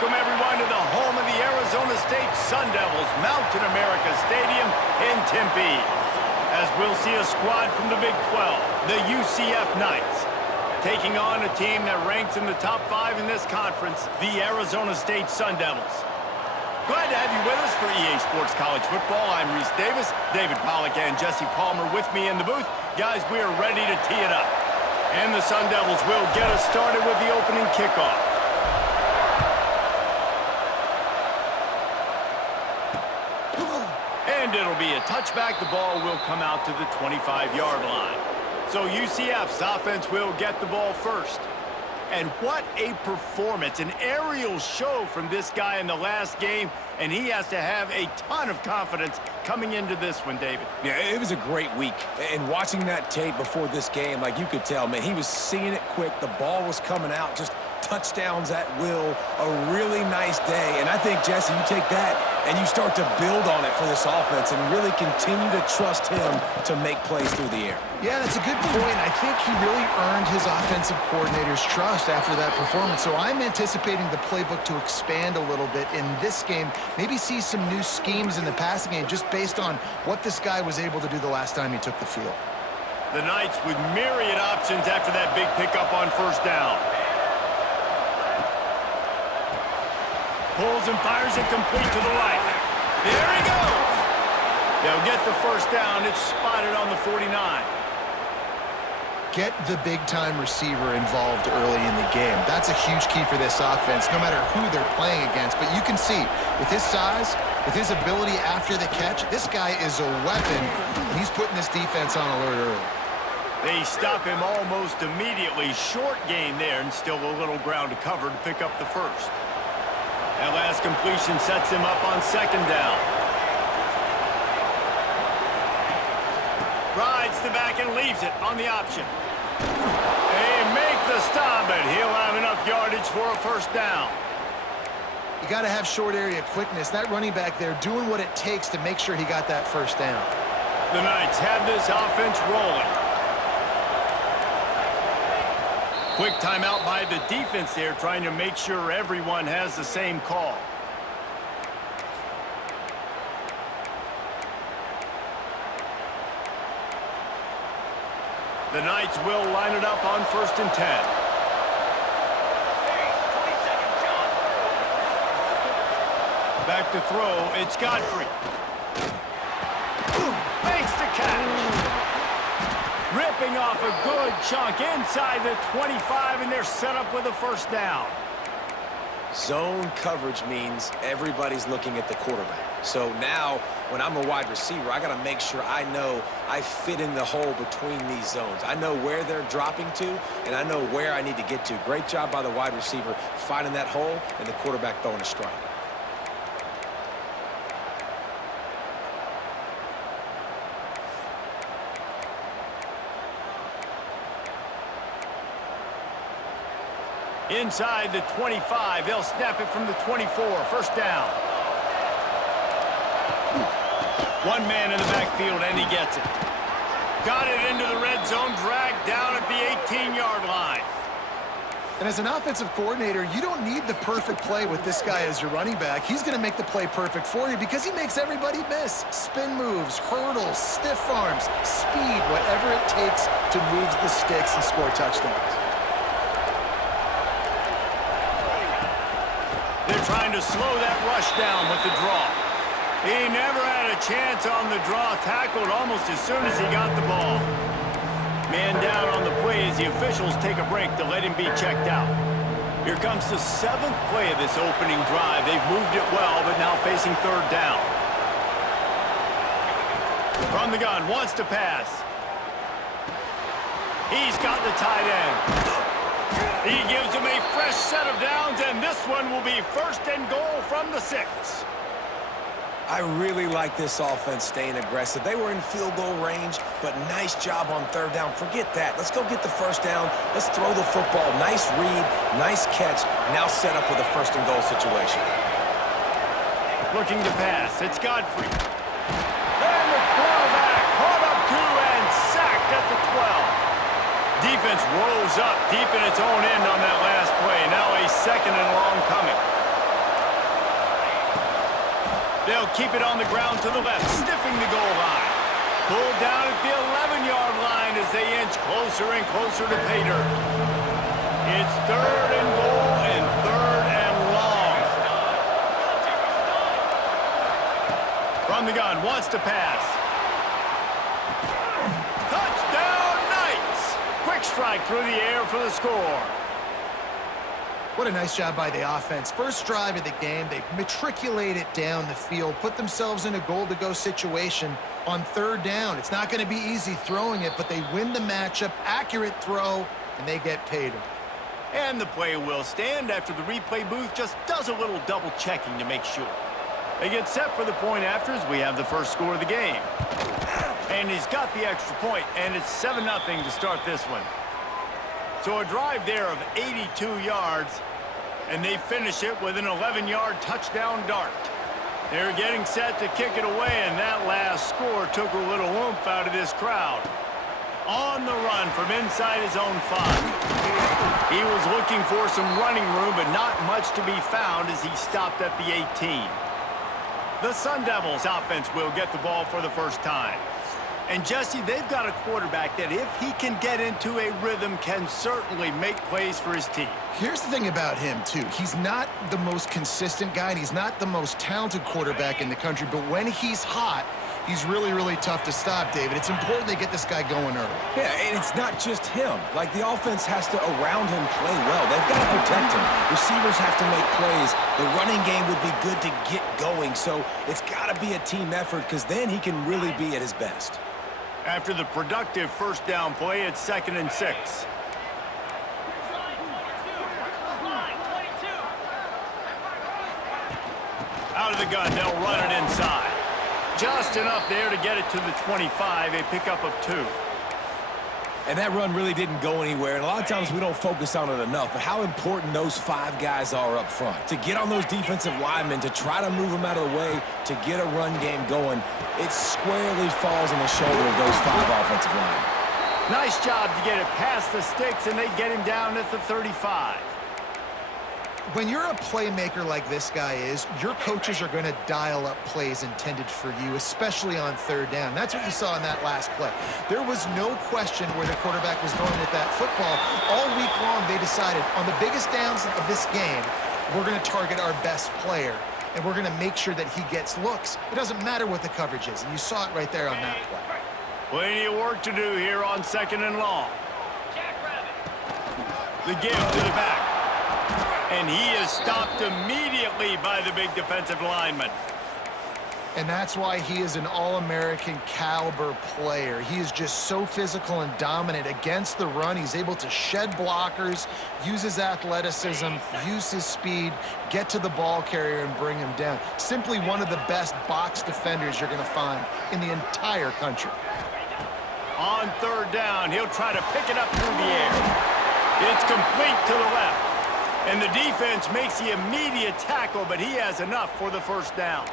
welcome everyone to the home of the Arizona State Sun Devils, Mountain America Stadium in Tempe. As we'll see a squad from the Big 12, the UCF Knights, taking on a team that ranks in the top 5 in this conference, the Arizona State Sun Devils. Glad to have you with us for EA Sports College Football. I'm Reese Davis, David Pollack and Jesse Palmer with me in the booth. Guys, we are ready to tee it up. And the Sun Devils will get us started with the opening kickoff. And it'll be a touchback. The ball will come out to the 25-yard line. So UCF's offense will get the ball first. And what a performance, an aerial show from this guy in the last game, and he has to have a ton of confidence coming into this one, David. Yeah, it was a great week. And watching that tape before this game, like you could tell, man, he was seeing it quick. The ball was coming out, just touchdowns at will. A really nice day. And I think, Jesse, you take that and you start to build on it for this offense and really continue to trust him to make plays through the air. Yeah, that's a good point. I think he really earned his offensive coordinator's trust after that performance. So I'm anticipating the playbook to expand a little bit in this game. Maybe see some new schemes in the passing game just based on what this guy was able to do the last time he took the field. The Knights with myriad options after that big pickup on first down. Pulls and fires it complete to the right. There he goes. They'll get the first down. It's spotted on the 49. Get the big-time receiver involved early in the game. That's a huge key for this offense, no matter who they're playing against. But you can see, with his size, with his ability after the catch, this guy is a weapon, and he's putting this defense on alert early. They stop him almost immediately. Short gain there, and still a little ground to cover to pick up the first. That last completion sets him up on second down. Rides the back and leaves it on the option. They make the stop, but he'll have enough yardage for a first down. You got to have short area quickness. That running back there doing what it takes to make sure he got that first down. The Knights have this offense rolling. Quick timeout by the defense there, trying to make sure everyone has the same call. The Knights will line it up on 1st and 10. Back to throw, it's Godfrey. Makes the catch. Ripping off a good chunk inside the 25, and they're set up with a first down. Zone coverage means everybody's looking at the quarterback. So now, when I'm a wide receiver, I got to make sure I know I fit in the hole between these zones. I know where they're dropping to, and I know where I need to get to. Great job by the wide receiver finding that hole, and the quarterback throwing a strike. Inside the 25, they'll snap it from the 24, first down. One man in the backfield, and he gets it. Got it into the red zone, dragged down at the 18-yard line. And as an offensive coordinator, you don't need the perfect play with this guy as your running back. He's going to make the play perfect for you because he makes everybody miss. Spin moves, hurdles, stiff arms, speed, whatever it takes to move the sticks and score touchdowns. They're trying to slow that rush down with the draw. He never had a chance on the draw, tackled almost as soon as he got the ball. Man down on the play as the officials take a break to let him be checked out. Here comes the 7th play of this opening drive. They've moved it well, but now facing third down. From the gun, wants to pass. He's got the tight end. He gives him a fresh set of downs, and this one will be 1st and goal from the 6. I really like this offense staying aggressive. They were in field goal range, but nice job on third down. Forget that. Let's go get the first down. Let's throw the football. Nice read, nice catch. Now set up with a 1st and goal situation. Looking to pass. It's Godfrey. And the quarterback caught up to and sacked at the 12. Defense rolls up deep in its own end on that last play. Now a 2nd and long coming. They'll keep it on the ground to the left, sniffing the goal line. Pulled down at the 11-yard line as they inch closer and closer to pay dirt. It's 3rd and goal and 3rd and long. From the gun, wants to pass. Touchdown, Knights! Quick strike through the air for the score. What a nice job by the offense. First drive of the game, they matriculate it down the field, put themselves in a goal-to-go situation on 3rd down. It's not going to be easy throwing it, but they win the matchup, accurate throw, and they get paid. And the play will stand after the replay booth just does a little double-checking to make sure. They get set for the point after as we have the first score of the game. And he's got the extra point, and it's 7-0 to start this one. So a drive there of 82 yards, and they finish it with an 11-yard touchdown dart. They're getting set to kick it away, and that last score took a little oomph out of this crowd. On the run from inside his own 5. He was looking for some running room, but not much to be found as he stopped at the 18. The Sun Devils offense will get the ball for the first time. And, Jesse, they've got a quarterback that, if he can get into a rhythm, can certainly make plays for his team. Here's the thing about him, too. He's not the most consistent guy, and he's not the most talented quarterback in the country, but when he's hot, he's really, really tough to stop, David. It's important they get this guy going early. Yeah, and it's not just him. Like, the offense has to, around him, play well. They've got to protect him. Receivers have to make plays. The running game would be good to get going, so it's got to be a team effort because then he can really be at his best. After the productive first down play, it's 2nd and 6. Out of the gun, they'll run it inside. Just enough there to get it to the 25, a pickup of 2. And that run really didn't go anywhere, and a lot of times we don't focus on it enough, but how important those 5 guys are up front. To get on those defensive linemen, to try to move them out of the way, to get a run game going, it squarely falls on the shoulder of those 5 offensive linemen. Nice job to get it past the sticks, and they get him down at the 35. When you're a playmaker like this guy is, your coaches are going to dial up plays intended for you, especially on 3rd down. That's what you saw in that last play. There was no question where the quarterback was going with that football. All week long, they decided on the biggest downs of this game, we're going to target our best player, and we're going to make sure that he gets looks. It doesn't matter what the coverage is, and you saw it right there on that play. Plenty of work to do here on 2nd and long. The give to the back. And he is stopped immediately by the big defensive lineman. And that's why he is an All-American caliber player. He is just so physical and dominant against the run. He's able to shed blockers, use his athleticism, use his speed, get to the ball carrier and bring him down. Simply one of the best box defenders you're going to find in the entire country. On 3rd down, he'll try to pick it up through the air. It's complete to the left. And the defense makes the immediate tackle, but he has enough for the first down.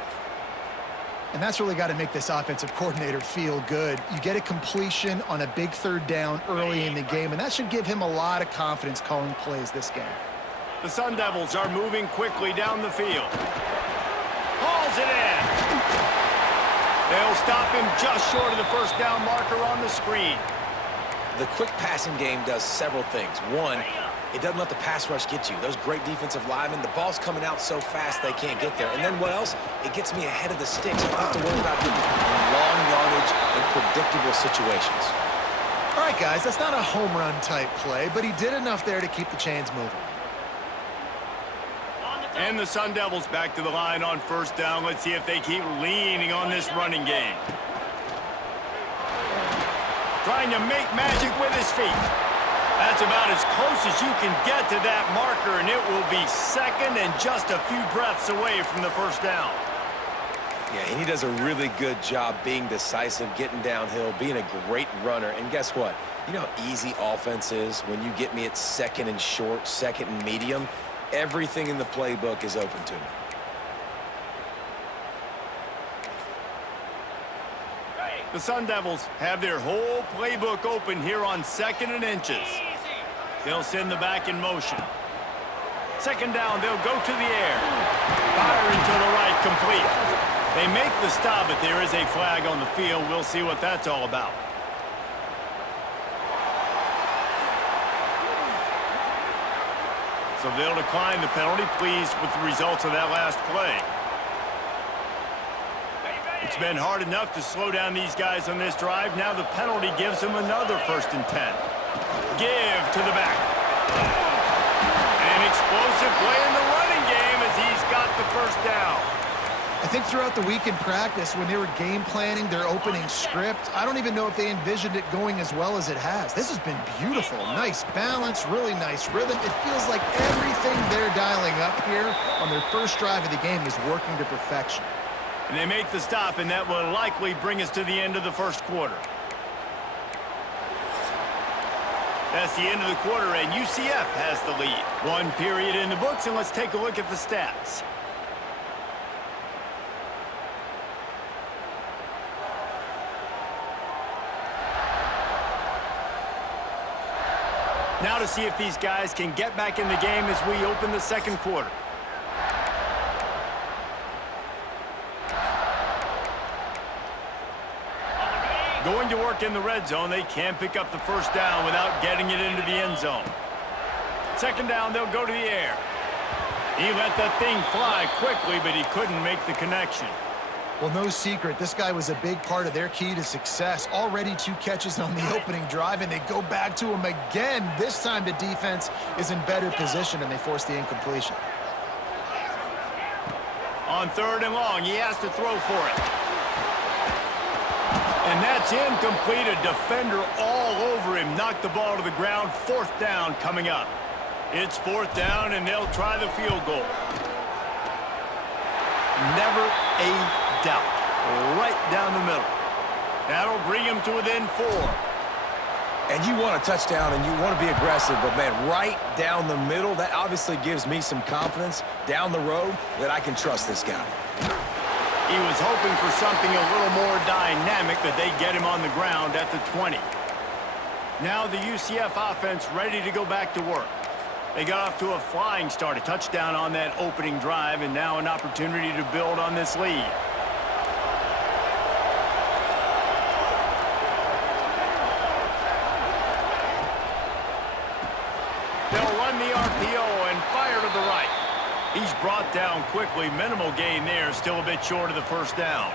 And that's really got to make this offensive coordinator feel good. You get a completion on a big 3rd down early in the game, and that should give him a lot of confidence calling plays this game. The Sun Devils are moving quickly down the field. Hauls it in. They'll stop him just short of the first down marker on the screen. The quick passing game does several things. One, it doesn't let the pass rush get you. Those great defensive linemen, the ball's coming out so fast they can't get there. And then what else? It gets me ahead of the sticks. I don't have to worry about getting in long yardage and predictable situations. All right, guys, that's not a home run type play, but he did enough there to keep the chains moving. And the Sun Devils back to the line on first down. Let's see if they keep leaning on this running game. Trying to make magic with his feet. That's about as close as you can get to that marker, and it will be 2nd and just a few breaths away from the first down. Yeah, and he does a really good job being decisive, getting downhill, being a great runner. And guess what? You know how easy offense is when you get me at 2nd and short, 2nd and medium? Everything in the playbook is open to me. The Sun Devils have their whole playbook open here on 2nd and inches. They'll send the back in motion. 2nd down, they'll go to the air. Fire into the right, complete. They make the stop, but there is a flag on the field. We'll see what that's all about. So they'll decline the penalty, pleased with the results of that last play. It's been hard enough to slow down these guys on this drive. Now the penalty gives them another 1st and 10. Give to the back. An explosive play in the running game as he's got the 1st down. I think throughout the week in practice, when they were game planning their opening script, I don't even know if they envisioned it going as well as it has. This has been beautiful. Nice balance, really nice rhythm. It feels like everything they're dialing up here on their first drive of the game is working to perfection. And they make the stop, and that will likely bring us to the end of the 1st quarter. That's the end of the quarter, and UCF has the lead. 1 period in the books, and let's take a look at the stats. Now to see if these guys can get back in the game as we open the 2nd quarter. Going to work in the red zone, they can't pick up the 1st down without getting it into the end zone. 2nd down, they'll go to the air. He let that thing fly quickly, but he couldn't make the connection. Well, no secret, this guy was a big part of their key to success. Already 2 catches on the opening drive, and they go back to him again. This time the defense is in better position, and they force the incompletion. On 3rd and long, he has to throw for it. And that's incomplete. A defender all over him. Knocked the ball to the ground. 4th down coming up. It's 4th down, and they'll try the field goal. Never a doubt. Right down the middle. That'll bring him to within 4. And you want a touchdown and you want to be aggressive, but man, right down the middle, that obviously gives me some confidence down the road that I can trust this guy. He was hoping for something a little more dynamic, but they get him on the ground at the 20. Now the UCF offense ready to go back to work. They got off to a flying start, a touchdown on that opening drive, and now an opportunity to build on this lead. They'll run the RPO and fire to the right. He's brought down quickly. Minimal gain there, still a bit short of the 1st down.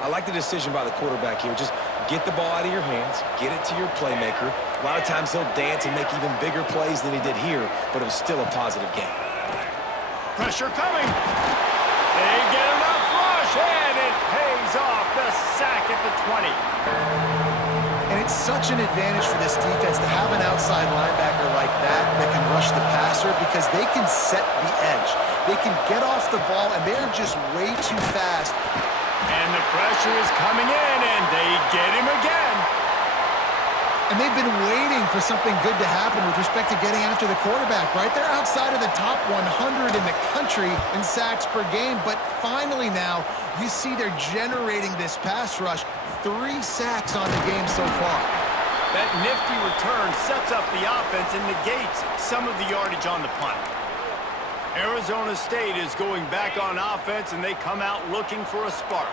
I like the decision by the quarterback here. Just get the ball out of your hands, get it to your playmaker. A lot of times he'll dance and make even bigger plays than he did here, but it was still a positive game. Pressure coming. They get enough rush, and it pays off. The sack at the 20. And it's such an advantage for this defense to have an outside linebacker like that can rush the passer because they can set the edge. They can get off the ball, and they're just way too fast. And the pressure is coming in, and they get him again. And they've been waiting for something good to happen with respect to getting after the quarterback, right? They're outside of the top 100 in the country in sacks per game, but finally now you see they're generating this pass rush. 3 sacks on the game so far. That nifty return sets up the offense and negates some of the yardage on the punt. Arizona State is going back on offense, and they come out looking for a spark.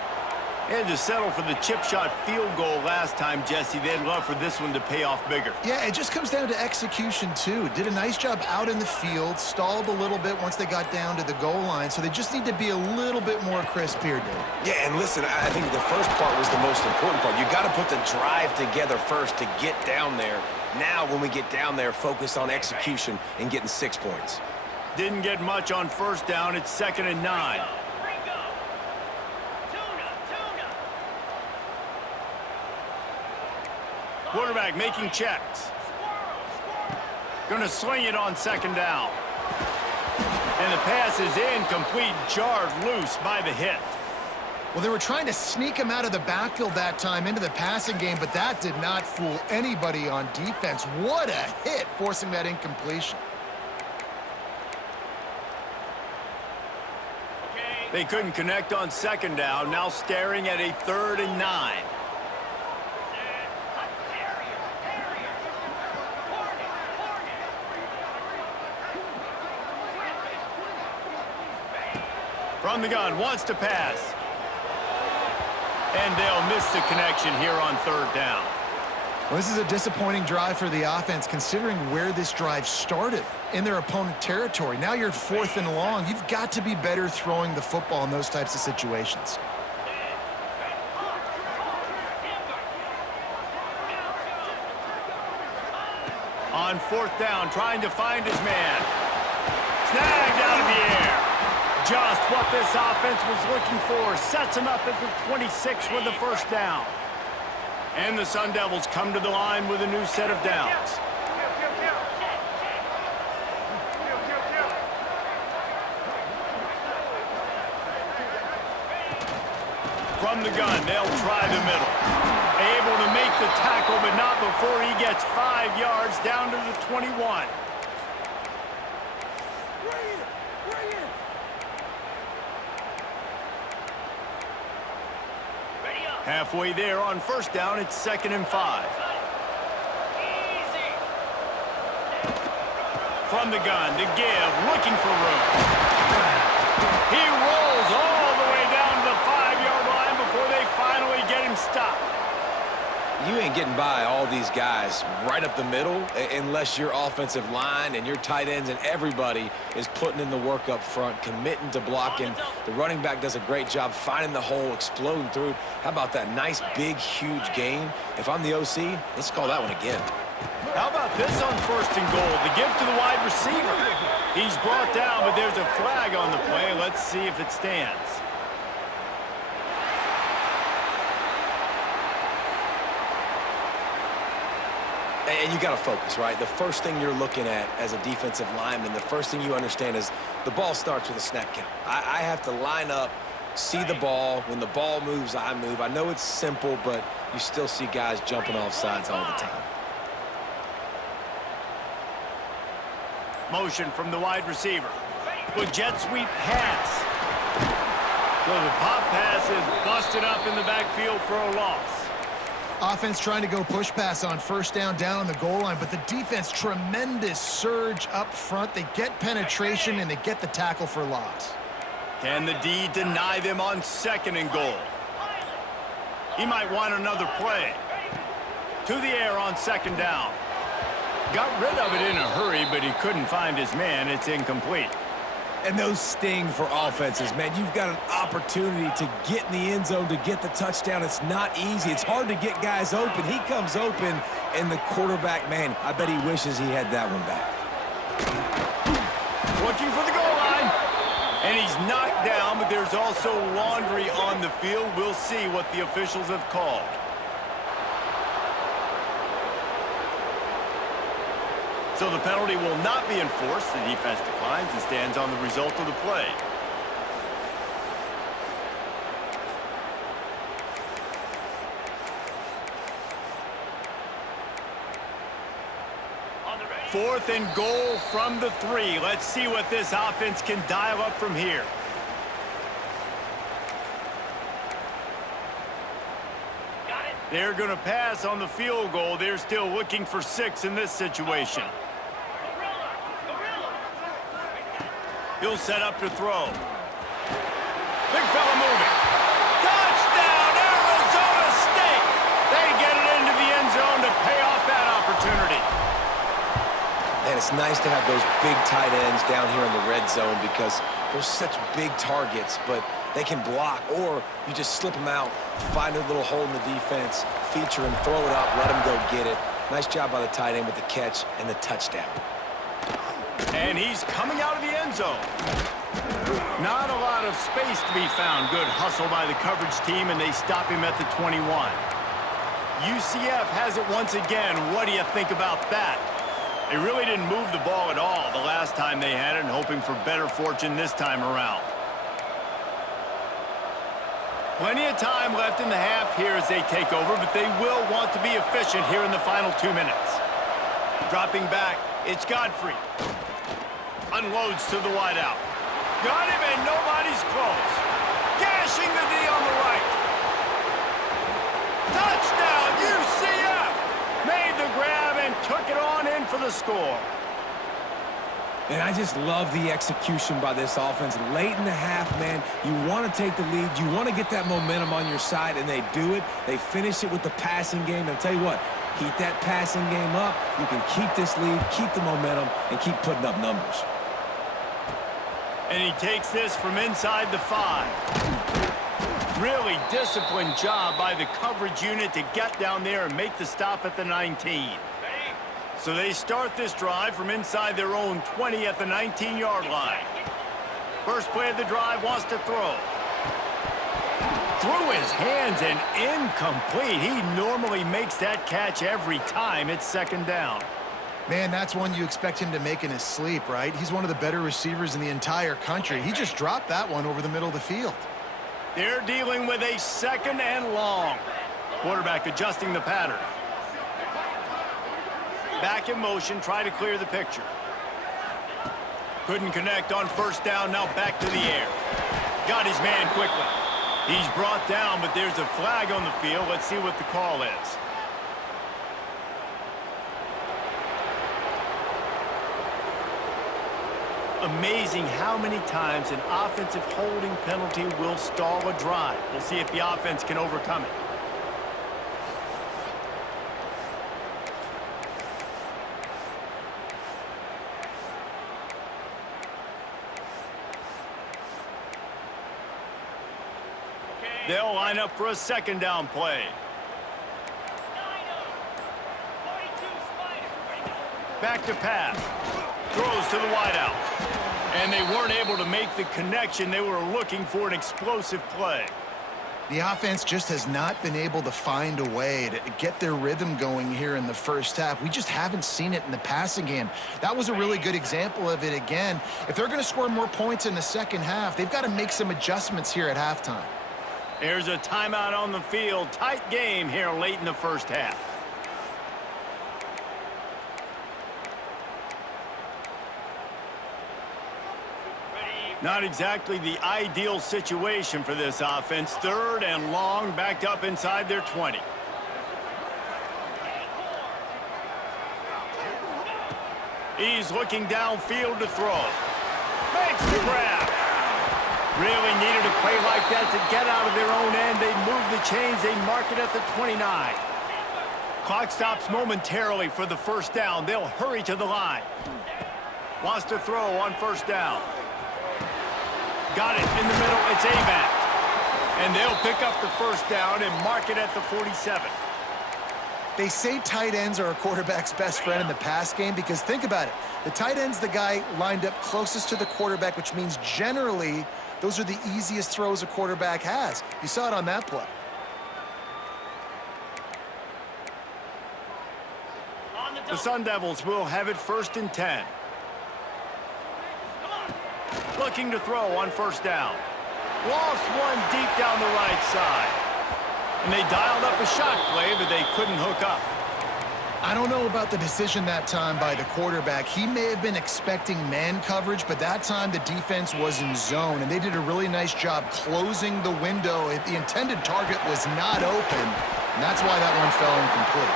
They had to settle for the chip shot field goal last time, Jesse. They'd love for this one to pay off bigger. Yeah, it just comes down to execution, too. Did a nice job out in the field, stalled a little bit once they got down to the goal line, so they just need to be a little bit more crisp here, Dave. Yeah, and listen, I think the first part was the most important part. You got to put the drive together first to get down there. Now, when we get down there, focus on execution and getting 6 points. Didn't get much on 1st down. It's 2nd and 9. Quarterback making checks. Going to sling it on 2nd down. And the pass is incomplete, jarred loose by the hit. Well, they were trying to sneak him out of the backfield that time into the passing game, but that did not fool anybody on defense. What a hit, forcing that incompletion. They couldn't connect on 2nd down, now staring at a 3rd and 9. From the gun, wants to pass. And they'll miss the connection here on third down. Well, this is a disappointing drive for the offense, considering where this drive started, in their opponent territory. Now you're at 4th and long. You've got to be better throwing the football in those types of situations. On 4th down, trying to find his man. Snagged out of the air. Just what this offense was looking for. Sets him up at the 26 with the first down. And the Sun Devils come to the line with a new set of downs. From the gun, they'll try the middle. Able to make the tackle, but not before he gets 5 yards down to the 21. Halfway there on first down, it's 2nd and 5. From the gun, to give, looking for room. He rolls all the way down to the 5-yard line before they finally get him stopped. You ain't getting by all these guys right up the middle unless your offensive line and your tight ends and everybody is putting in the work up front, committing to blocking. The running back does a great job finding the hole, exploding through. How about that nice, big, huge gain? If I'm the OC, let's call that one again. How about this on 1st and goal? The give to the wide receiver. He's brought down, but there's a flag on the play. Let's see if it stands. And you got to focus, right? The first thing you're looking at as a defensive lineman, the first thing you understand is the ball starts with a snap count. I have to line up, see the ball. When the ball moves, I move. I know it's simple, but you still see guys jumping off sides all the time. Motion from the wide receiver. With jet sweep pass. So the pop pass is busted up in the backfield for a loss. Offense trying to go push pass on first down on the goal line, but the defense, tremendous surge up front. They get penetration, and they get the tackle for loss. Can the D deny them on 2nd and goal? He might want another play. To the air on 2nd down. Got rid of it in a hurry, but he couldn't find his man. It's incomplete. And those sting for offenses, man. You've got an opportunity to get in the end zone, to get the touchdown. It's not easy. It's hard to get guys open. He comes open, and the quarterback, man, I bet he wishes he had that one back. Looking for the goal line. And he's knocked down, but there's also laundry on the field. We'll see what the officials have called. So the penalty will not be enforced. The defense declines and stands on the result of the play. Fourth and goal from the 3. Let's see what this offense can dial up from here. They're going to pass on the field goal. They're still looking for 6 in this situation. He'll set up to throw. Big fella moving. Touchdown, Arizona State! They get it into the end zone to pay off that opportunity. And it's nice to have those big tight ends down here in the red zone because they're such big targets, but they can block, or you just slip them out, find a little hole in the defense, feature him, throw it up, let him go get it. Nice job by the tight end with the catch and the touchdown. And he's coming out of the end zone. Not a lot of space to be found. Good hustle by the coverage team, and they stop him at the 21. UCF has it once again. What do you think about that? They really didn't move the ball at all the last time they had it, and hoping for better fortune this time around. Plenty of time left in the half here as they take over, but they will want to be efficient here in the final 2 minutes. Dropping back, it's Godfrey. Unloads to the wideout. Got him, and nobody's close. Gashing the D on the right. Touchdown, UCF! Made the grab and took it on in for the score. And I just love the execution by this offense. Late in the half, man, you want to take the lead. You want to get that momentum on your side, and they do it. They finish it with the passing game. And I'll tell you what, keep that passing game up. You can keep this lead, keep the momentum, and keep putting up numbers. And he takes this from inside the 5. Really disciplined job by the coverage unit to get down there and make the stop at the 19. So they start this drive from inside their own 20 at the 19-yard line. First play of the drive, wants to throw. Through his hands and incomplete. He normally makes that catch every time it's second down. Man, that's one you expect him to make in his sleep, right? He's one of the better receivers in the entire country. He just dropped that one over the middle of the field. They're dealing with a second and long. Quarterback adjusting the pattern. Back in motion, try to clear the picture. Couldn't connect on first down, now back to the air. Got his man quickly. He's brought down, but there's a flag on the field. Let's see what the call is. Amazing how many times an offensive holding penalty will stall a drive. We'll see if the offense can overcome it. They'll line up for a second down play. Back to pass. Throws to the wideout. And they weren't able to make the connection. They were looking for an explosive play. The offense just has not been able to find a way to get their rhythm going here in the first half. We just haven't seen it in the passing game. That was a really good example of it again. If they're going to score more points in the second half, they've got to make some adjustments here at halftime. There's a timeout on the field. Tight game here late in the first half. Not exactly the ideal situation for this offense. Third and long, backed up inside their 20. He's looking downfield to throw. Makes the grab. Really needed a play like that to get out of their own end. They move the chains. They mark it at the 29. Clock stops momentarily for the first down. They'll hurry to the line. Wants to throw on first down. Got it in the middle. It's Avac. And they'll pick up the first down and mark it at the 47. They say tight ends are a quarterback's best friend in the pass game because think about it. The tight end's the guy lined up closest to the quarterback, which means generally those are the easiest throws a quarterback has. You saw it on that play. The Sun Devils will have it first and 10. Looking to throw on first down. Lost one deep down the right side. And they dialed up a shot play, but they couldn't hook up. I don't know about the decision that time by the quarterback. He may have been expecting man coverage, but that time the defense was in zone, and they did a really nice job closing the window. The intended target was not open, and that's why that one fell incomplete.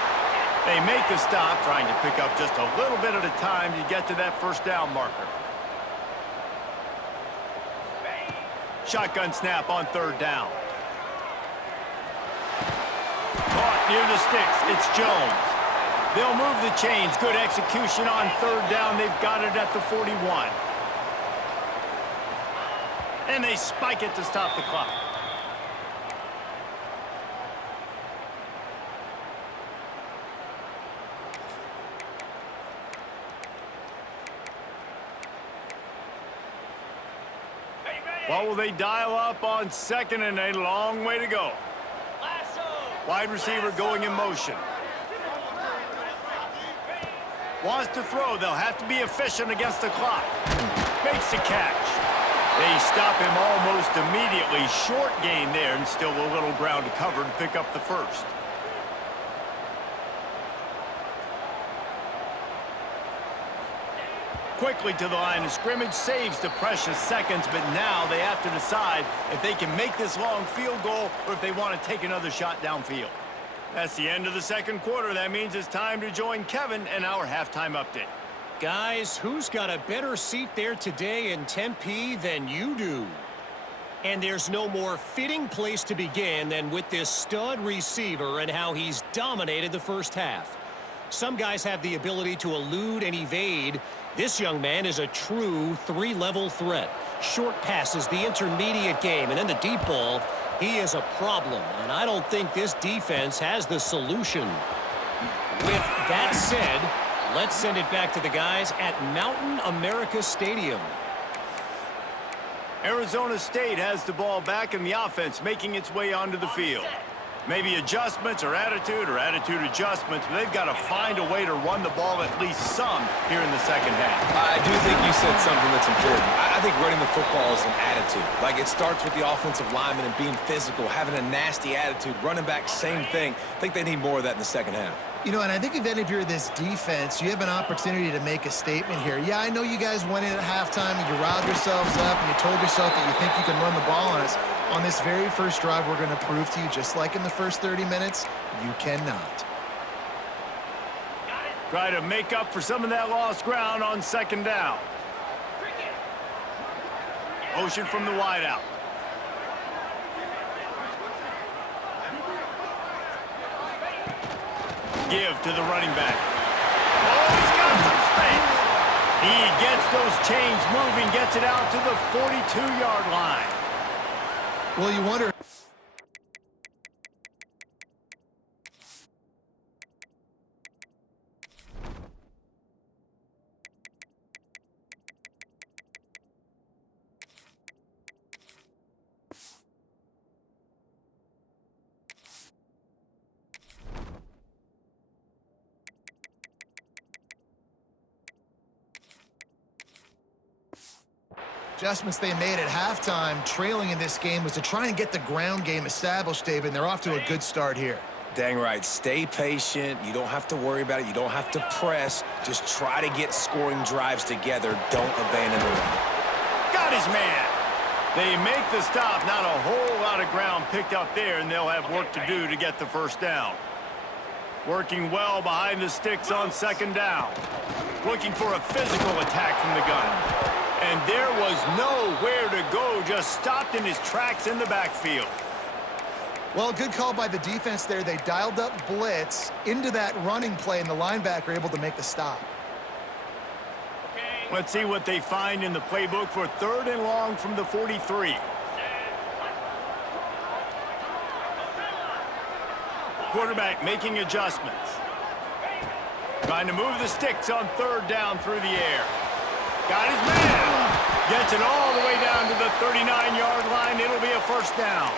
They make the stop, trying to pick up just a little bit at a time to get to that first down marker. Shotgun snap on third down. Caught near the sticks. It's Jones. They'll move the chains. Good execution on third down. They've got it at the 41. And they spike it to stop the clock. What will they dial up on second and a long way to go? Wide receiver going in motion. Wants to throw. They'll have to be efficient against the clock. Makes the catch. They stop him almost immediately. Short gain there and still a little ground to cover to pick up the first. Quickly to the line of scrimmage, saves the precious seconds, but now they have to decide if they can make this long field goal or if they want to take another shot downfield. That's the end of the second quarter. That means it's time to join Kevin in our halftime update. Guys, who's got a better seat there today in Tempe than you do? And there's no more fitting place to begin than with this stud receiver and how he's dominated the first half. Some guys have the ability to elude and evade. This young man is a true three-level threat. Short passes, the intermediate game, and then the deep ball. He is a problem, and I don't think this defense has the solution. With that said, let's send it back to the guys at Mountain America Stadium. Arizona State has the ball back in the offense, making its way onto the field. Maybe adjustments or attitude adjustments, but they've got to find a way to run the ball at least some here in the second half. I do think you said something that's important. I think running the football is an attitude. Like, it starts with the offensive lineman and being physical, having a nasty attitude. Running back, same thing. I think they need more of that in the second half. You know, and I think if you're this defense, you have an opportunity to make a statement here. Yeah, I know you guys went in at halftime and you riled yourselves up and you told yourself that you think you can run the ball on us. On this very first drive, we're going to prove to you, just like in the first 30 minutes, you cannot. Try to make up for some of that lost ground on second down. Motion from the wideout. Give to the running back. Oh, he's got some space. He gets those chains moving, gets it out to the 42-yard line. Well, you wonder. Adjustments they made at halftime, trailing in this game, was to try and get the ground game established, David, and they're off to a good start here. Dang right. Stay patient. You don't have to worry about it. You don't have to press. Just try to get scoring drives together. Don't abandon the run. Got his man. They make the stop. Not a whole lot of ground picked up there, and they'll have work to do to get the first down. Working well behind the sticks on second down. Looking for a physical attack from the gun. And there was nowhere to go, just stopped in his tracks in the backfield. Well, good call by the defense there. They dialed up blitz into that running play, and the linebacker able to make the stop. Let's see what they find in the playbook for third and long from the 43. Quarterback making adjustments. Trying to move the sticks on third down through the air. Got his man. Gets it all the way down to the 39-yard line. It'll be a first down.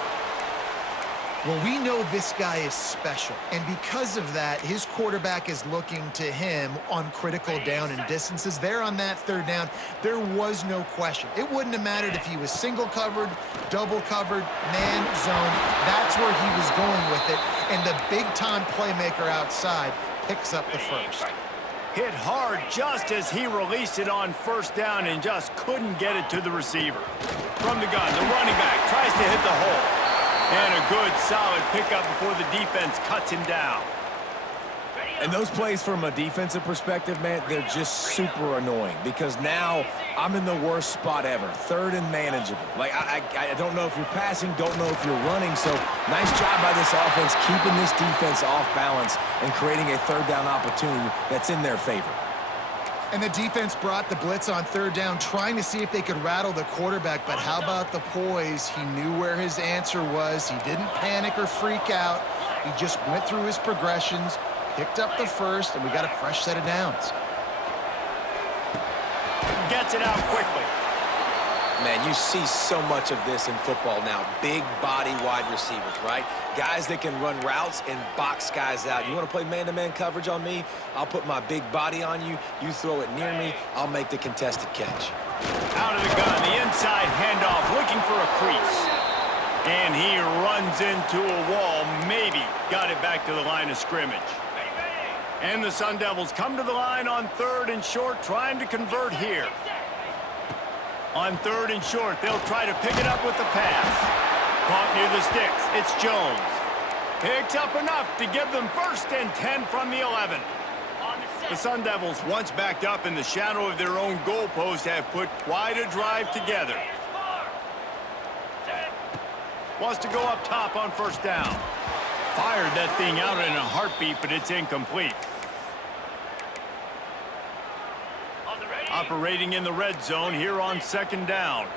Well, we know this guy is special, and because of that, his quarterback is looking to him on critical down and distances. There on that third down, there was no question. It wouldn't have mattered if he was single covered, double covered, man zone. That's where he was going with it, and the big-time playmaker outside picks up the first. Hit hard just as he released it on first down and just couldn't get it to the receiver. From the gun, the running back tries to hit the hole. And a good, solid pickup before the defense cuts him down. And those plays from a defensive perspective, man, they're just super annoying because now I'm in the worst spot ever, third and manageable. Like, I don't know if you're passing, don't know if you're running, so nice job by this offense keeping this defense off balance and creating a third down opportunity that's in their favor. And the defense brought the blitz on third down, trying to see if they could rattle the quarterback, but how about the poise? He knew where his answer was. He didn't panic or freak out. He just went through his progressions, picked up the first, and we got a fresh set of downs. Gets it out quickly. Man, you see so much of this in football now. Big body wide receivers, right? Guys that can run routes and box guys out. You want to play man-to-man coverage on me? I'll put my big body on you. You throw it near me, I'll make the contested catch. Out of the gun, the inside handoff, looking for a crease. And he runs into a wall, maybe got it back to the line of scrimmage. And the Sun Devils come to the line on third and short, trying to convert here. On third and short, they'll try to pick it up with the pass. Caught near the sticks, it's Jones. Picks up enough to give them first and 10 from the 11. The Sun Devils, once backed up in the shadow of their own goalpost, have put quite a drive together. Wants to go up top on first down. Fired that thing out in a heartbeat, but it's incomplete. Operating in the red zone here on second down.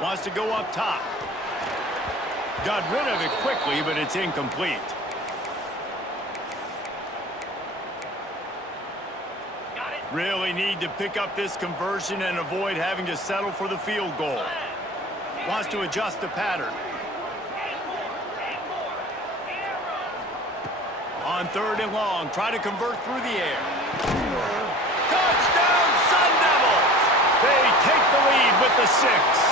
Wants to go up top. Got rid of it quickly, but it's incomplete. Really need to pick up this conversion and avoid having to settle for the field goal. Wants to adjust the pattern. On third and long, try to convert through the air. Touchdown, Sun Devils! They take the lead with the 6.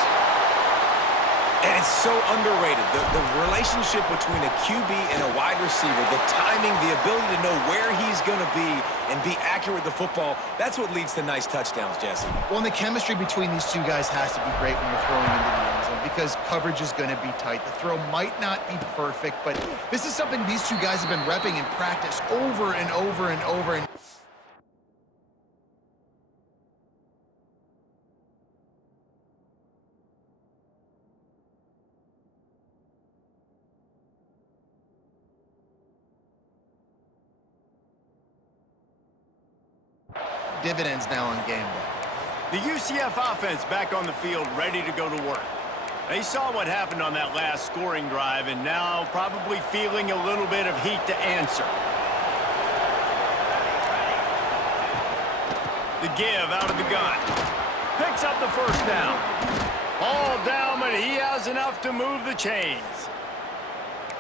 And it's so underrated. The relationship between a QB and a wide receiver, the timing, the ability to know where he's going to be and be accurate with the football, that's what leads to nice touchdowns, Jesse. Well, and the chemistry between these two guys has to be great when you're throwing into the end zone because coverage is going to be tight. The throw might not be perfect, but this is something these two guys have been repping in practice over and over and over. And dividends now on game day. The UCF offense back on the field, ready to go to work. They saw what happened on that last scoring drive, and now probably feeling a little bit of heat to answer. The give out of the gun. Picks up the first down. All down, but he has enough to move the chains.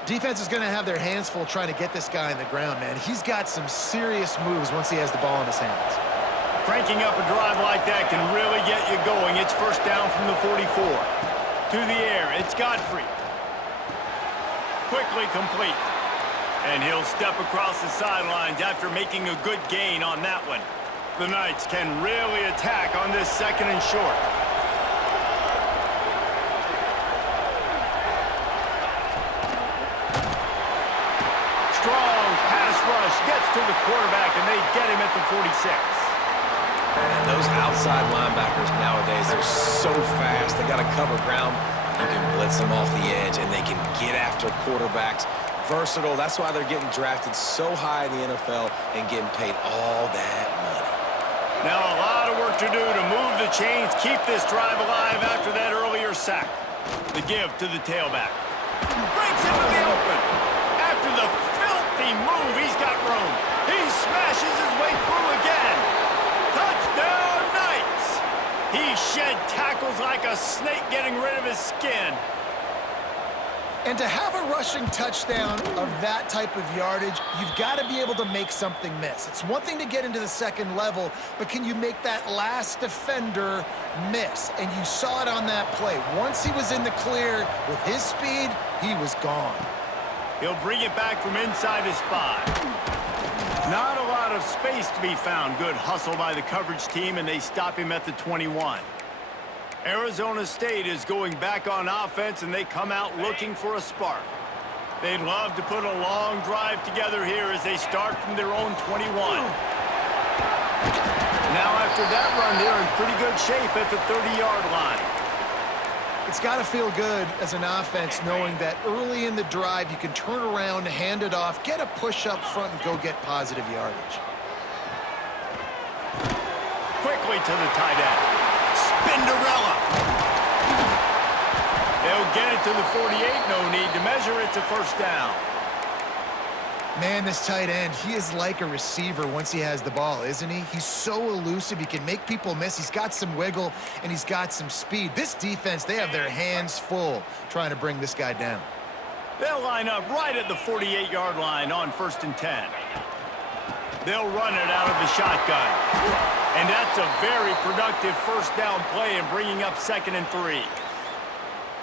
Defense is going to have their hands full trying to get this guy on the ground, man. He's got some serious moves once he has the ball in his hands. Cranking up a drive like that can really get you going. It's first down from the 44. To the air, it's Godfrey. Quickly complete. And he'll step across the sidelines after making a good gain on that one. The Knights can really attack on this second and short. Strong pass rush gets to the quarterback, and they get him at the 46. And those outside linebackers nowadays, they're so fast. They got to cover ground. You can blitz them off the edge, and they can get after quarterbacks. Versatile. That's why they're getting drafted so high in the NFL and getting paid all that money. Now a lot of work to do to move the chains, keep this drive alive after that earlier sack. The give to the tailback. Breaks into the open. After the filthy move, he's got room. He smashes his way through again. Touchdown, Knights! He shed tackles like a snake getting rid of his skin. And to have a rushing touchdown of that type of yardage, you've got to be able to make something miss. It's one thing to get into the second level, but can you make that last defender miss? And you saw it on that play. Once he was in the clear with his speed, he was gone. He'll bring it back from inside his 5. Not a lot of space to be found. Good hustle by the coverage team, and they stop him at the 21. Arizona State is going back on offense, and they come out looking for a spark. They'd love to put a long drive together here as they start from their own 21. Now after that run, they're in pretty good shape at the 30-yard line. It's got to feel good as an offense knowing that early in the drive you can turn around, hand it off, get a push up front, and go get positive yardage. Quickly to the tight end. Spinderella. They'll get it to the 48. No need to measure it to first down. Man, this tight end, he is like a receiver once he has the ball, isn't he? He's so elusive. He can make people miss. He's got some wiggle, and he's got some speed. This defense, they have their hands full trying to bring this guy down. They'll line up right at the 48-yard line on 1st and 10. They'll run it out of the shotgun. And that's a very productive first down play and bringing up 2nd and 3.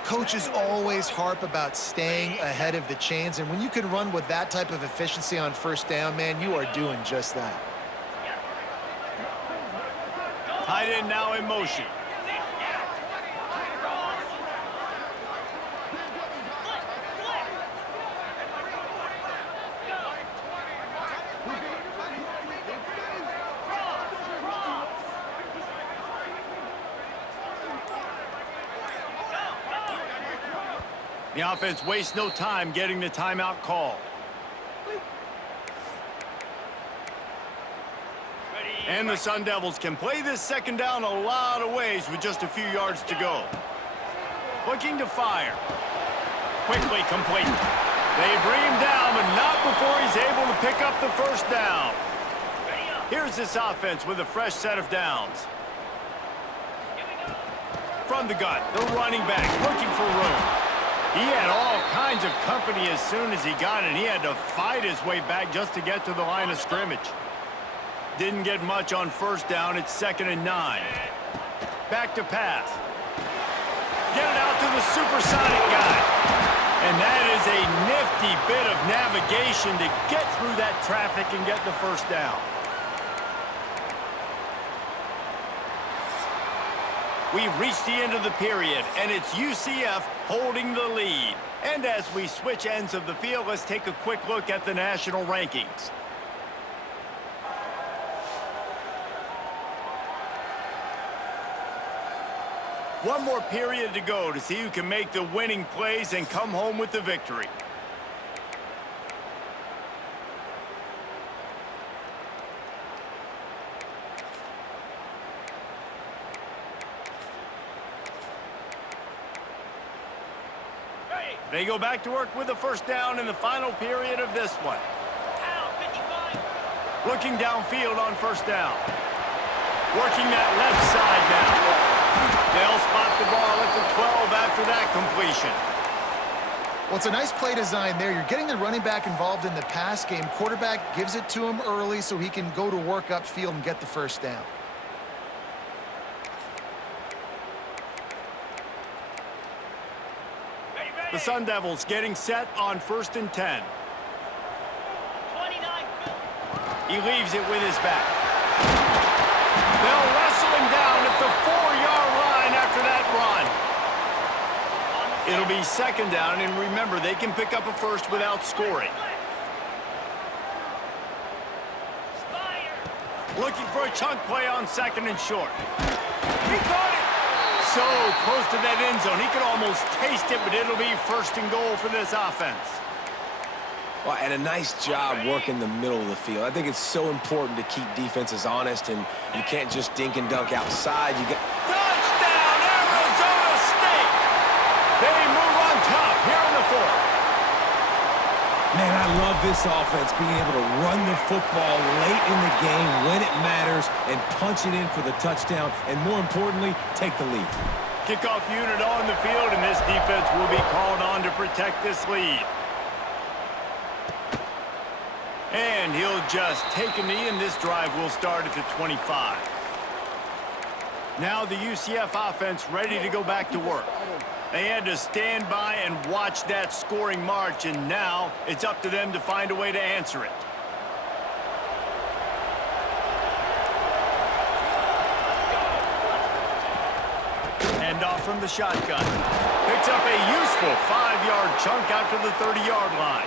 Coaches always harp about staying ahead of the chains, and when you can run with that type of efficiency on first down, man, you are doing just that. Tight end now in motion. The offense wastes no time getting the timeout called. And the Sun Devils can play this second down a lot of ways with just a few yards to go. Looking to fire. Quickly complete. They bring him down, but not before he's able to pick up the first down. Here's this offense with a fresh set of downs. From the gun, the running back looking for room. He had all kinds of company as soon as he got it. He had to fight his way back just to get to the line of scrimmage. Didn't get much on first down. It's 2nd and 9. Back to pass. Get it out to the supersonic guy. And that is a nifty bit of navigation to get through that traffic and get the first down. We've reached the end of the period, and it's UCF holding the lead. And as we switch ends of the field, let's take a quick look at the national rankings. One more period to go to see who can make the winning plays and come home with the victory. They go back to work with the first down in the final period of this one. Looking downfield on first down. Working that left side now. They'll spot the ball at the 12 after that completion. Well, it's a nice play design there. You're getting the running back involved in the pass game. Quarterback gives it to him early so he can go to work upfield and get the first down. The Sun Devils getting set on 1st and 10. He leaves it with his back. They'll wrestle him down at the 4-yard line after that run. It'll be 2nd down, and remember, they can pick up a first without scoring. Looking for a chunk play on 2nd and short. He caught it! So close to that end zone. He could almost taste it, but it'll be 1st and goal for this offense. Well, and a nice job working the middle of the field. I think it's so important to keep defenses honest, and you can't just dink and dunk outside. You get touchdown, Arizona State! They move on top here in the 4th. Man, I love this offense being able to run the football late in the game when it matters and punch it in for the touchdown, and more importantly, take the lead. Kickoff unit on the field, and this defense will be called on to protect this lead. And he'll just take a knee, and this drive will start at the 25. Now the UCF offense ready to go back to work. They had to stand by and watch that scoring march, and now it's up to them to find a way to answer it. Hand off from the shotgun. Picks up a useful 5-yard chunk out to the 30-yard line.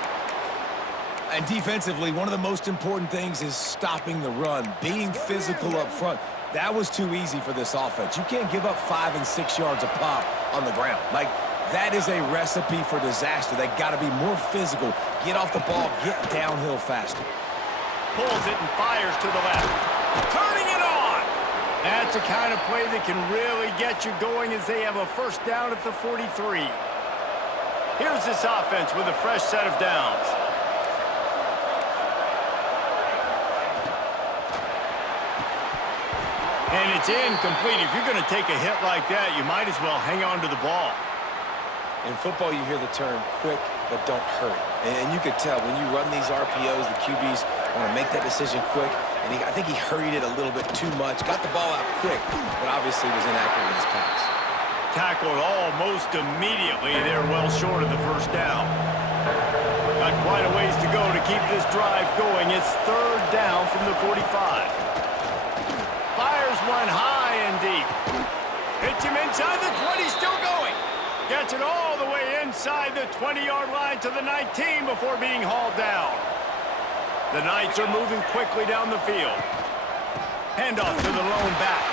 And defensively, one of the most important things is stopping the run, being physical up front. That was too easy for this offense. You can't give up 5 and 6 yards a pop on the ground. Like, that is a recipe for disaster. They got to be more physical, get off the ball, get downhill faster. Pulls it and fires to the left. Turning it on! That's the kind of play that can really get you going as they have a first down at the 43. Here's this offense with a fresh set of downs. And it's incomplete. If you're going to take a hit like that, you might as well hang on to the ball. In football, you hear the term quick, but don't hurry. And you could tell when you run these RPOs, the QBs want to make that decision quick. And I think he hurried it a little bit too much. Got the ball out quick, but obviously was inaccurate with his pass. Tackled almost immediately. They're well short of the first down. Got quite a ways to go to keep this drive going. It's 3rd down from the 45. Fires one high and deep. Hits him inside the 20, still going. Gets it all the way inside the 20-yard line to the 19 before being hauled down. The Knights are moving quickly down the field. Handoff to the lone back.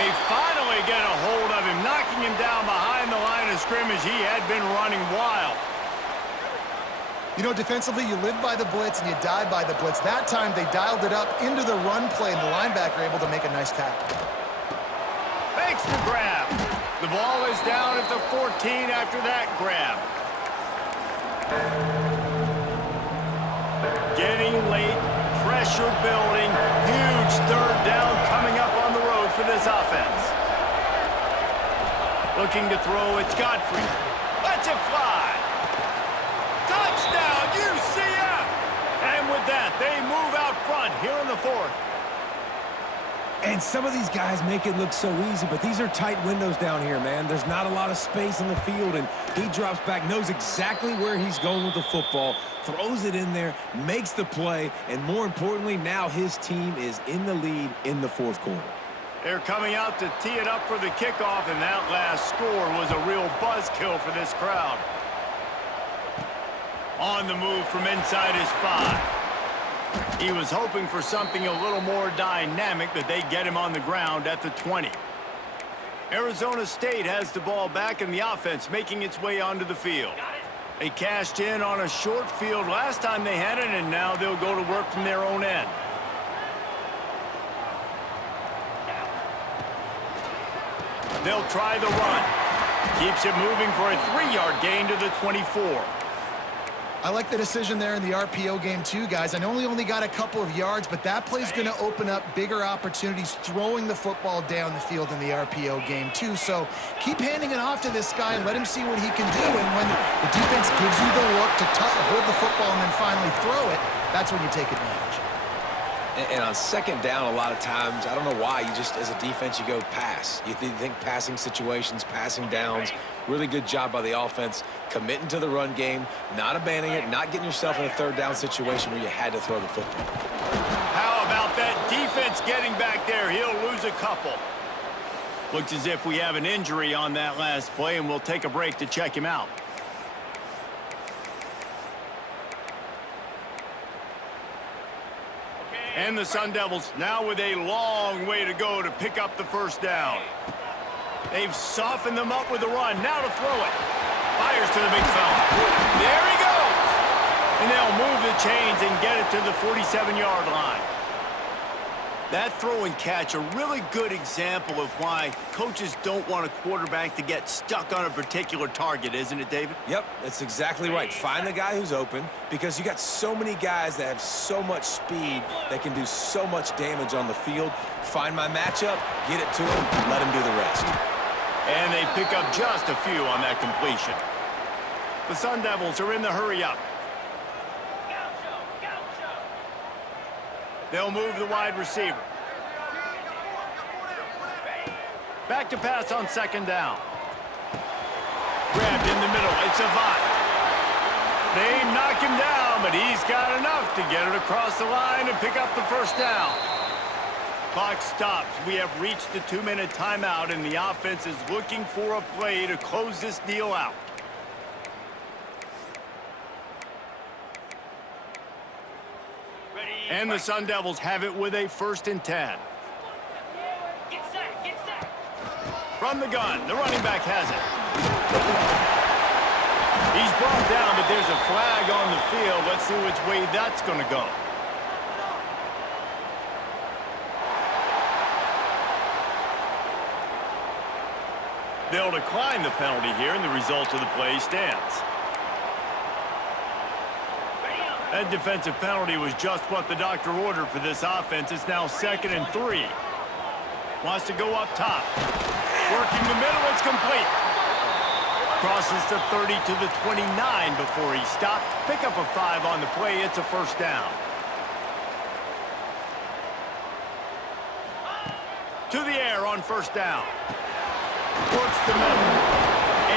They finally get a hold of him, knocking him down behind the line of scrimmage. He had been running wild. You know, defensively, you live by the blitz and you die by the blitz. That time, they dialed it up into the run play, and the linebacker able to make a nice tackle. Makes the grab. The ball is down at the 14 after that grab. Getting late, pressure building, huge third down coming up on the road for this offense. Looking to throw, it's Godfrey. Lets it fly. Touchdown, UCF! And with that, they move out front here in the fourth. And some of these guys make it look so easy, but these are tight windows down here, man. There's not a lot of space in the field, and he drops back, knows exactly where he's going with the football, throws it in there, makes the play, and more importantly, now his team is in the lead in the fourth quarter. They're coming out to tee it up for the kickoff, and that last score was a real buzzkill for this crowd. On the move from inside his 5. He was hoping for something a little more dynamic, but they get him on the ground at the 20. Arizona State has the ball back in the offense, making its way onto the field. They cashed in on a short field last time they had it, and now they'll go to work from their own end. They'll try the run. Keeps it moving for a 3-yard gain to the 24. I like the decision there in the RPO game too, guys. I know he only got a couple of yards, but that play's going to open up bigger opportunities throwing the football down the field in the RPO game too. So keep handing it off to this guy and let him see what he can do. And when the defense gives you the look to hold the football and then finally throw it, that's when you take advantage. And on second down, a lot of times, I don't know why, you just, as a defense, you go pass. You think passing situations, passing downs. Really good job by the offense, committing to the run game, not abandoning it, not getting yourself in a third down situation where you had to throw the football. How about that defense getting back there? He'll lose a couple. Looks as if we have an injury on that last play, and we'll take a break to check him out. And the Sun Devils now with a long way to go to pick up the first down. They've softened them up with the run. Now to throw it. Fires to the big fella. There he goes. And they'll move the chains and get it to the 47-yard line. That throw and catch, a really good example of why coaches don't want a quarterback to get stuck on a particular target, isn't it, David? Yep, that's exactly right. Find the guy who's open, because you got so many guys that have so much speed that can do so much damage on the field. Find my matchup, get it to him, let him do the rest. And they pick up just a few on that completion. The Sun Devils are in the hurry-up. They'll move the wide receiver. Back to pass on second down. Grabbed in the middle. It's Avant. They knock him down, but he's got enough to get it across the line and pick up the first down. Clock stops. We have reached the 2-minute timeout, and the offense is looking for a play to close this deal out. And the Sun Devils have it with a 1st and 10. From the gun, the running back has it. He's brought down, but there's a flag on the field. Let's see which way that's going to go. They'll decline the penalty here, and the result of the play stands. That defensive penalty was just what the doctor ordered for this offense. It's now 2nd and 3. Wants to go up top. Working the middle, it's complete. Crosses the 30 to the 29 before he stopped. Pick up a 5 on the play. It's a first down. To the air on first down. Works the middle.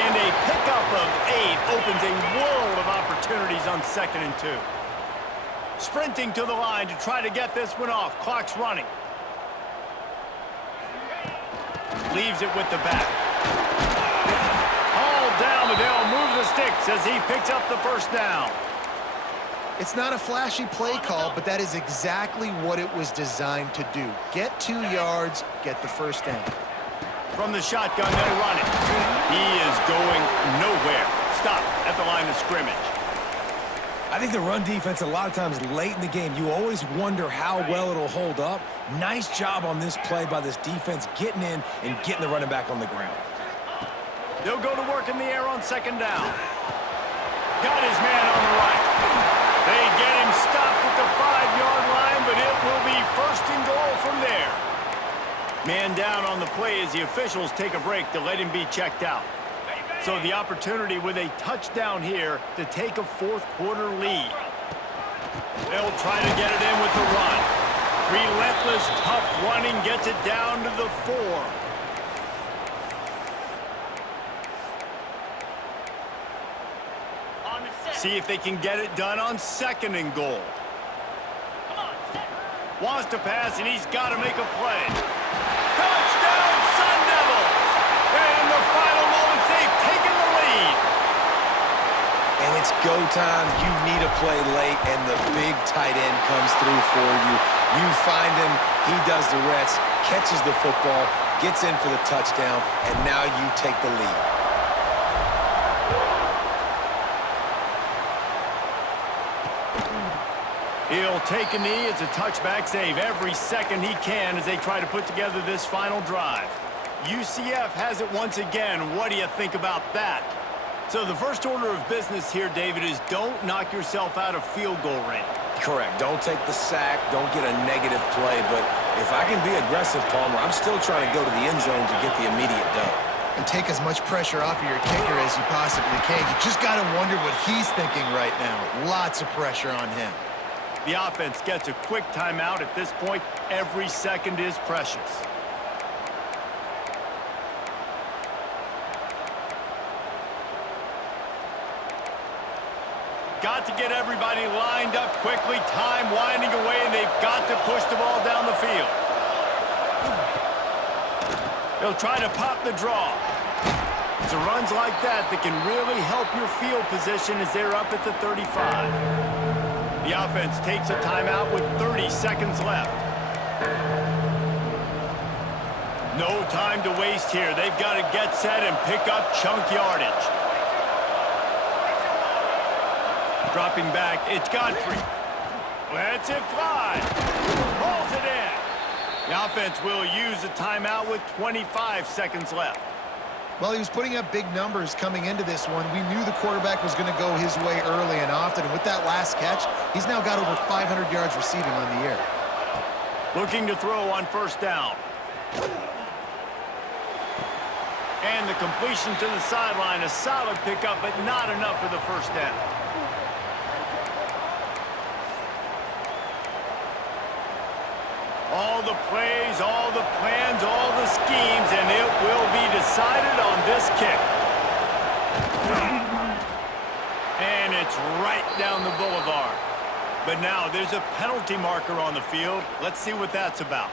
And a pickup of 8 opens a world of opportunities on 2nd and 2. Sprinting to the line to try to get this one off. Clock's running. Leaves it with the back. Hauled down, but they'll move the sticks as he picks up the first down. It's not a flashy play call, but that is exactly what it was designed to do. Get 2 yards, get the first down. From the shotgun, they'll run it. He is going nowhere. Stop at the line of scrimmage. I think the run defense, a lot of times late in the game, you always wonder how well it'll hold up. Nice job on this play by this defense, getting in and getting the running back on the ground. They'll go to work in the air on second down. Got his man on the right. They get him stopped at the 5-yard line, but it will be first and goal from there. Man down on the play as the officials take a break to let him be checked out. So the opportunity with a touchdown here to take a fourth-quarter lead. They'll try to get it in with the run. Relentless, tough running gets it down to the 4. See if they can get it done on second and goal. Wants to pass, and he's got to make a play. Touchdown, Sun Devils! And in the final moments, they've taken the lead. And it's go time. You need a play late, and the big tight end comes through for you. You find him, he does the rest, catches the football, gets in for the touchdown, and now you take the lead. He'll take a knee. It's a touchback save every second he can as they try to put together this final drive. UCF has it once again. What do you think about that? So the first order of business here, David, is don't knock yourself out of field goal range. Correct. Don't take the sack. Don't get a negative play. But if I can be aggressive, Palmer, I'm still trying to go to the end zone to get the immediate dub. And take as much pressure off of your kicker as you possibly can. You just got to wonder what he's thinking right now. Lots of pressure on him. The offense gets a quick timeout at this point. Every second is precious. Got to get everybody lined up quickly. Time winding away, and they've got to push the ball down the field. They'll try to pop the draw. It's runs like that that can really help your field position as they're up at the 35. The offense takes a timeout with 30 seconds left. No time to waste here. They've got to get set and pick up chunk yardage. Dropping back, it's Godfrey. Lets it fly. Pulls it in. The offense will use a timeout with 25 seconds left. Well, he was putting up big numbers coming into this one. We knew the quarterback was going to go his way early and often. And with that last catch, he's now got over 500 yards receiving on the year. Looking to throw on first down. And the completion to the sideline. A solid pickup, but not enough for the first down. All the plays, all the plans, all the schemes, and it will be decided on this kick. And it's right down the boulevard. But now there's a penalty marker on the field. Let's see what that's about.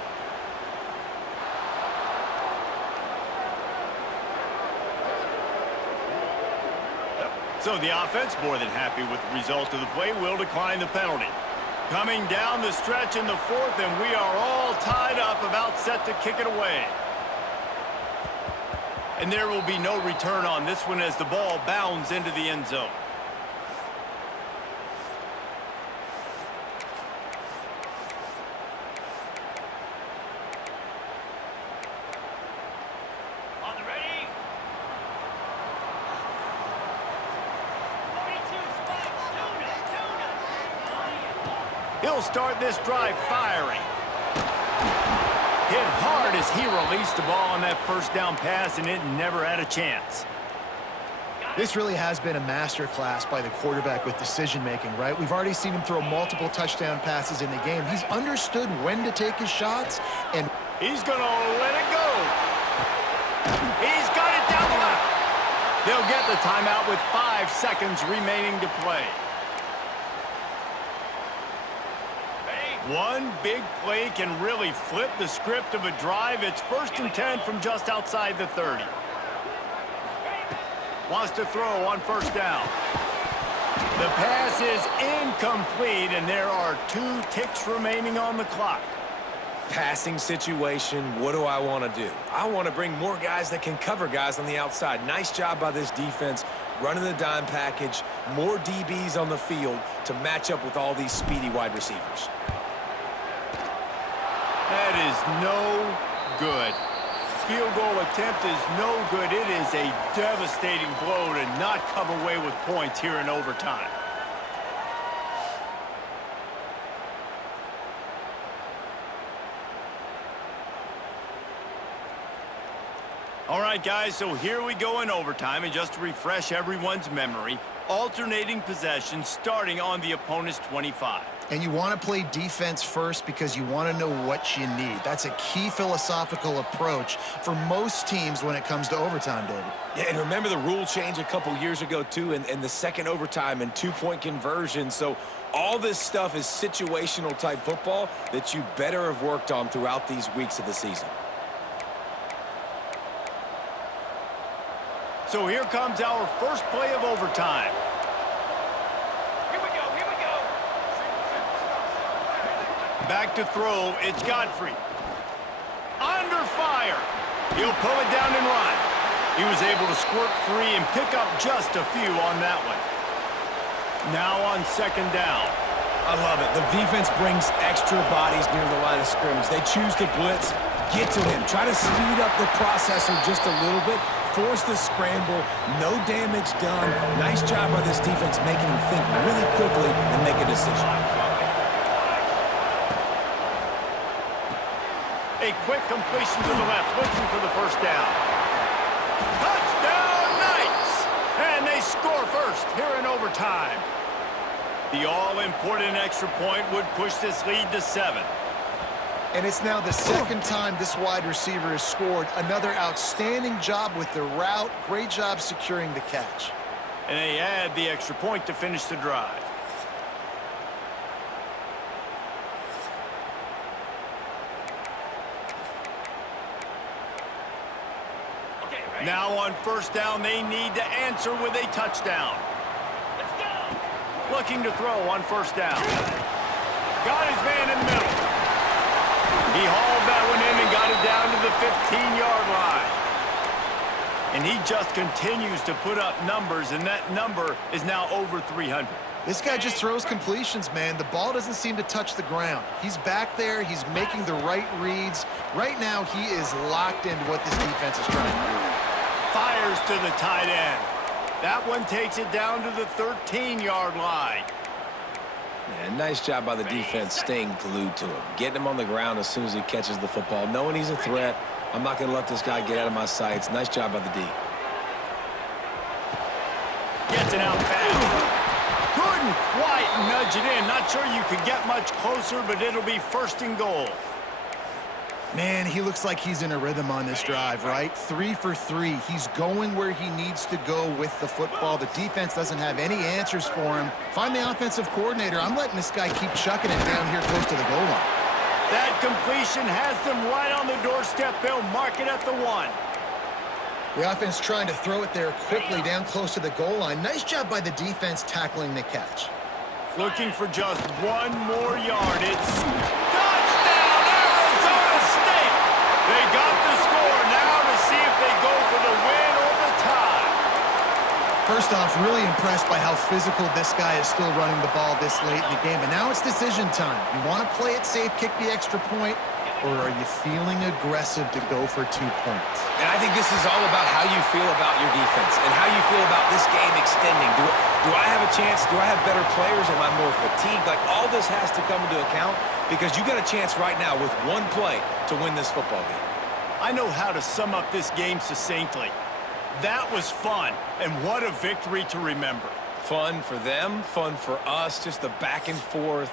So the offense, more than happy with the result of the play, will decline the penalty. Coming down the stretch in the fourth, and we are all tied up, about set to kick it away. And there will be no return on this one as the ball bounds into the end zone. On the ready. 42 strike, He'll start this drive firing. Hit hard as he released the ball on that first down pass, and it never had a chance. This really has been a masterclass by the quarterback with decision-making, right? We've already seen him throw multiple touchdown passes in the game. He's understood when to take his shots, and he's going to let it go. He's got it down the left. They'll get the timeout with 5 seconds remaining to play. One big play can really flip the script of a drive. It's 1st and 10 from just outside the 30. Wants to throw on first down. The pass is incomplete, and there are 2 ticks remaining on the clock. passing situation, what do I want to do? I want to bring more guys that can cover guys on the outside. Nice job by this defense, running the dime package, more DBs on the field to match up with all these speedy wide receivers. That is no good. Field goal attempt is no good. It is a devastating blow to not come away with points here in overtime. All right, guys, so here we go in overtime, and just to refresh everyone's memory, alternating possession starting on the opponent's 25. And you want to play defense first because you want to know what you need. That's a key philosophical approach for most teams when it comes to overtime, David. Yeah, and remember the rule change a couple years ago, too, and the second overtime and two-point conversion. So all this stuff is situational type football that you better have worked on throughout these weeks of the season. So here comes our first play of overtime. Here we go, here we go. Back to throw, it's Godfrey. Under fire. He'll pull it down and run. He was able to squirt free and pick up just a few on that one. Now on second down. I love it. The defense brings extra bodies near the line of scrimmage. They choose to blitz, get to him, try to speed up the processor just a little bit, force the scramble, no damage done. Nice job by this defense making him think really quickly and make a decision. A quick completion to the left, looking for the first down. Touchdown, Knights! And they score first here in overtime. The all-important extra point would push this lead to 7. And it's now the second time this wide receiver has scored. Another outstanding job with the route. Great job securing the catch. And they add the extra point to finish the drive. Okay, ready? Now on first down, they need to answer with a touchdown. Let's go. Looking to throw on first down. Got his man in the middle. He hauled that one in and got it down to the 15-yard line. And he just continues to put up numbers, and that number is now over 300. This guy just throws completions, man. The ball doesn't seem to touch the ground. He's back there. He's making the right reads. Right now, he is locked into what this defense is trying to do. Fires to the tight end. That one takes it down to the 13-yard line. Yeah, nice job by the defense staying glued to him, getting him on the ground as soon as he catches the football, knowing he's a threat. I'm not going to let this guy get out of my sights. Nice job by the D. Gets it out fast. Couldn't quite nudge it in. Not sure you could get much closer, but it'll be first and goal. Man, he looks like he's in a rhythm on this drive, right? 3 for 3. He's going where he needs to go with the football. The defense doesn't have any answers for him. Find the offensive coordinator. I'm letting this guy keep chucking it down here close to the goal line. That completion has them right on the doorstep. They'll mark it at the 1. The offense trying to throw it there quickly down close to the goal line. Nice job by the defense tackling the catch. Looking for just one more yard. It's touchdown, Arizona State! They got the score now to see if they go for the win or the tie. First off, really impressed by how physical this guy is still running the ball this late in the game. But now it's decision time. You want to play it safe, kick the extra point, or are you feeling aggressive to go for 2 points? And I think this is all about how you feel about your defense and how you feel about this game extending. Do I have a chance? Do I have better players? Am I more fatigued? Like, all this has to come into account because you got a chance right now with one play to win this football game. I know how to sum up this game succinctly. That was fun, and what a victory to remember. Fun for them, fun for us, just the back and forth.